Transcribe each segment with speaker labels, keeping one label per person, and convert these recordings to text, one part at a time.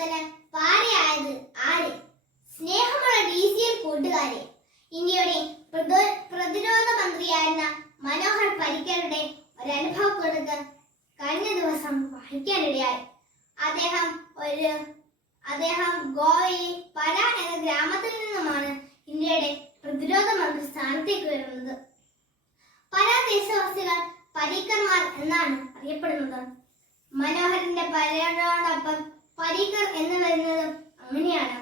Speaker 1: തണ്ണിമത്തന് പാരയായത് ആര്? സ്നേഹമുള്ള D C L കൂട്ടുകാരെ ഇന്ത്യയുടെ പ്രതിരോധ മന്ത്രിയായിരുന്ന മനോഹർ പരിക്കറുടെ ഒരു കൊടുക്ക് കഴിഞ്ഞ ദിവസം വഹിക്കാനിടയായി. അദ്ദേഹം ഒരു അദ്ദേഹം ഗോവയിൽ പല എന്ന ഗ്രാമത്തിൽ നിന്നുമാണ് ഇന്ത്യയുടെ പ്രതിരോധ മന്ത്രി സ്ഥാനത്തേക്ക് വരുന്നത്. പല ദേശവാസികൾ പരീക്കന്മാർ എന്നാണ് അറിയപ്പെടുന്നത്. മനോഹരന്റെ പരയോടൊപ്പം പരീക്കർ എന്ന് വരുന്നത് അങ്ങനെയാണ്.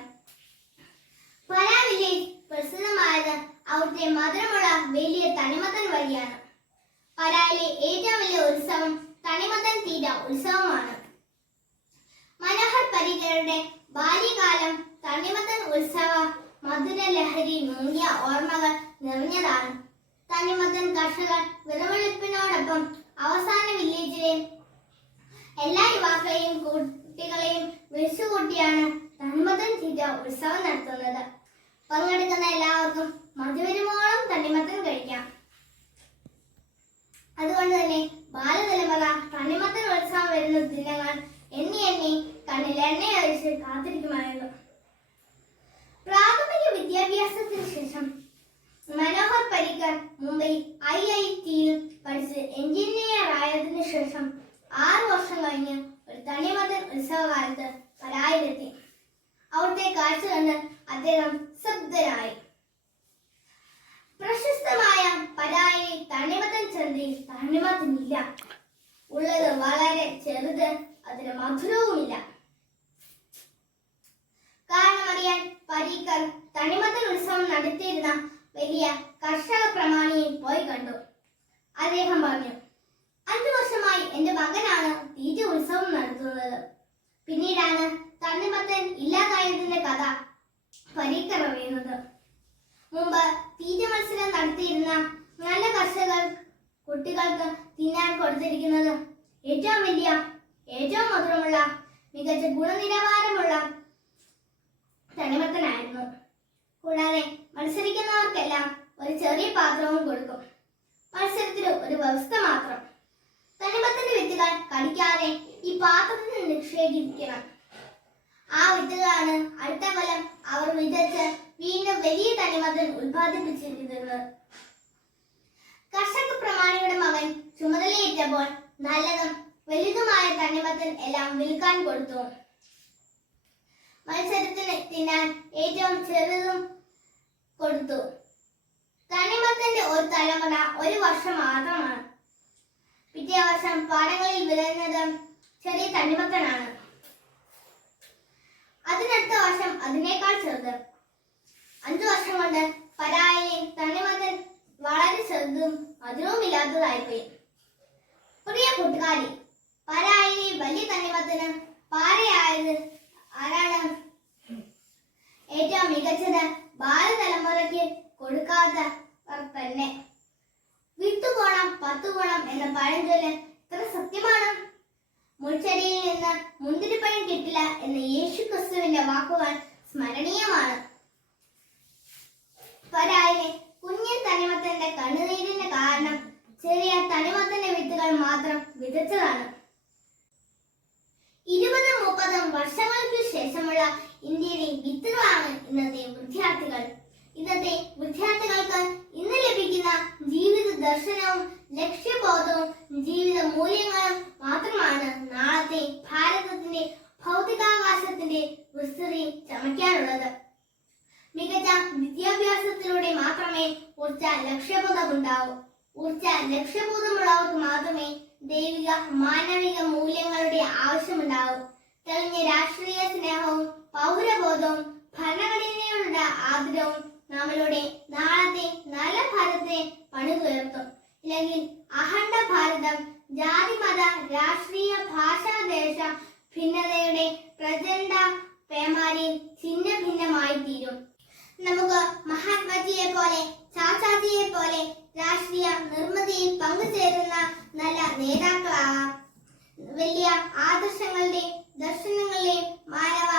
Speaker 1: പല പ്രസിദ്ധമായത് അവിടുത്തെ മധുരമുള്ള വലിയ തണിമത്തൻ വഴിയാണ്. പരായിലെ ഏറ്റവും വലിയ ഉത്സവം തണിമത്തൻ തീര ഉത്സവമാണ്. മനോഹർ പരീക്കറുടെ ബാല്യകാലം തണിമത്തൻ ഉത്സവ മധുര ലഹരി മുങ്ങിയ ഓർമ്മകൾ നിറഞ്ഞതാണ്. തണിമത്തൻ കർഷകർ വിറവെളുപ്പിനോടൊപ്പം വിളിച്ചുകൂട്ടിയാണ് തണ്ണിമത്തൻ തീറ്റ ഉത്സവം നടത്തുന്നത്. പങ്കെടുക്കുന്ന എല്ലാവർക്കും മധുവരുമോളം തണ്ണിമത്തൻ കഴിക്കാം. അതുകൊണ്ട് തന്നെ ബാലതലമുറ തണ്ണിമത്തൻ ഉത്സവം വരുന്ന ദിനങ്ങൾ എണ്ണി എണ്ണി കണ്ണിൽ എണ്ണയൊഴിച്ച് കാത്തിരിക്കുമായിരുന്നു. പ്രാഥമിക വിദ്യാഭ്യാസത്തിന് ശേഷം മനോഹർ പരിക്കർ മുംബൈ ഐ ഐ ടിയിൽ പഠിച്ച് എഞ്ചിനീയർ ആയതിനു ശേഷം ആറു വർഷം കഴിഞ്ഞ് ഒരു തണ്ണിമത്തൻ ഉത്സവകാലത്ത് പലായിലെത്തി അവിടുത്തെ കാഴ്ച കണ്ട് അദ്ദേഹം ശബ്ദനായി പ്രശസ്തമായ പരായി തണിമത്തൻ ചന്തി തണ്ണിമത്തനില്ല. ഉള്ളത് വളരെ ചെറുത് അതിന് മധുരവുമില്ല. കാരണം അറിയാൻ പരീക്കർ തണിമത്തൻ ഉത്സവം നടത്തിയിരുന്ന വലിയ കർഷക പ്രമാണിയെ പോയി കണ്ടു. അദ്ദേഹം പറഞ്ഞു അഞ്ചു വർഷമായി എന്റെ മകനാണ് തീറ്റ ഉത്സവം നടത്തുന്നത്. പിന്നീടാണ് തണ്ണിമത്തൻ ഇല്ലാതായതിന്റെ കഥ പരീക്കർ അറിയുന്നത് മുമ്പ് തീറ്റ മത്സരം നടത്തിയിരുന്ന നല്ല കർഷകർ കുട്ടികൾക്ക് തിന്നാൻ കൊടുത്തിരിക്കുന്നത് ഏറ്റവും വലിയ ഏറ്റവും മധുരമുള്ള മികച്ച ഗുണനിലവാരമുള്ള തണിമത്തനായിരുന്നു കൂടാതെ മത്സരിക്കുന്നവർക്കെല്ലാം ഒരു ചെറിയ പാത്രവും കൊടുക്കും. മത്സരത്തിന് ഒരു വ്യവസ്ഥ മാത്രം. തണിമത്തന്റെ വിത്തുകൾ നിക്ഷേപിക്കണം ആ വിത്തുകളാണ് അടുത്ത കൊല്ലം അവർ വിതച്ച് വീണ്ടും വലിയ തനിമതൻ ഉത്പാദിപ്പിച്ചിരിക്കുന്നത്. കർഷക പ്രമാണിയുടെ മകൻ ചുമതലയേറ്റപ്പോൾ നല്ലതും വലുതുമായ തണ്ണിമത്തൻ എല്ലാം വിൽക്കാൻ കൊടുത്തു. മത്സരത്തിന് തിന്നാൻ ഏറ്റവും ചെറുതും കൊടുത്തു. തണ്ണിമത്തന്റെ ഒരു തലമുറ ഒരു വർഷം മാത്രമാണ്. പിറ്റേ വർഷം പാടങ്ങളിൽ വിളഞ്ഞത് ചെറിയ തണ്ണിമത്തനാണ് അതിനടുത്ത വർഷം അതിനേക്കാൾ ചെറുത്. അഞ്ചു വർഷം കൊണ്ട് പരായിലെ തണ്ണിമത്തൻ വളരെ ചെറുതും മധുരവുമില്ലാത്തതായിപ്പോയി. പ്രിയ കൂട്ടുകാരി പരായിലെ വലിയ തണ്ണിമത്തന് പാരയായത് ആരാണ്? ഏറ്റവും മികച്ചത് ബാലതലമുറയ്ക്ക് കൊടുക്കാത്തവർ തന്നെ വിട്ടുപോണം കോണം പത്തു കോണം എന്ന പഴഞ്ചൊല്ല് ഇത്ര സത്യമാണ്? മുൾച്ചെടിയിൽ നിന്ന് മുന്തിരിപ്പഴം കിട്ടില്ല എന്ന യേശു ക്രിസ്തുവിന്റെ വാക്കുകൾ സ്മരണീയമാണ്. പരായിലെ കുഞ്ഞൻ തണിമത്തന്റെ കണ്ണുനീരിന് കാരണം ചെറിയ തണിമത്തന്റെ വിത്തുകൾ മാത്രം വിതച്ചതാണ്. ഇരുപതും മുപ്പതും വർഷങ്ങൾക്ക് ശേഷമുള്ള ഇന്ത്യയിലെ വിത്തുകളാണ് ഇന്നത്തെ വിദ്യാർത്ഥികൾ. ഇന്നത്തെ വിദ്യാർത്ഥികൾക്ക് ഇന്ന് ലഭിക്കുന്ന ജീവിത ദർശനവും ലക്ഷ്യബോധവും ജീവിത മൂല്യങ്ങളും മാത്രമാണ് നാളത്തെ ഭാരതത്തിന്റെ വിസ്തൃതി ചമയ്ക്കാനുള്ളത് മികച്ച വിദ്യാഭ്യാസത്തിലൂടെ മാത്രമേ ഊർജ ലക്ഷ്യബോധമുണ്ടാവൂ. ഊർജ ലക്ഷ്യബോധമുള്ളവർക്ക് മാത്രമേ ദൈവിക മാനവിക മൂല്യങ്ങളുടെ ആവശ്യമുണ്ടാവൂ. തെളിഞ്ഞ രാഷ്ട്രീയ സ്നേഹവും പൗരബോധവും ഭരണഘടനയോടുള്ള ആദരവും നമ്മളുടെ നാളത്തെ നല്ല ഭാരതത്തെ പണിതുയർത്തും. ഇല്ലെങ്കിൽ അഖണ്ഡ ഭാരതം ജാതി മത രാഷ്ട്രീയ ഭാഷാ ദേശ ഭിന്നതയുടെ പ്രചണ്ഡ പേമാരിയിൽ ഛിന്ന ഭിന്നമായി തീരും. നമുക്ക് മഹാത്മജിയെ പോലെ ചാച്ചാജിയെ പോലെ രാഷ്ട്രീയ നിർമ്മിതിയിൽ പങ്കുചേരുന്ന നല്ല നേതാക്കളാകാം. വലിയ ആദർശങ്ങളുടെ ദർശനങ്ങളുടെയും മാനവ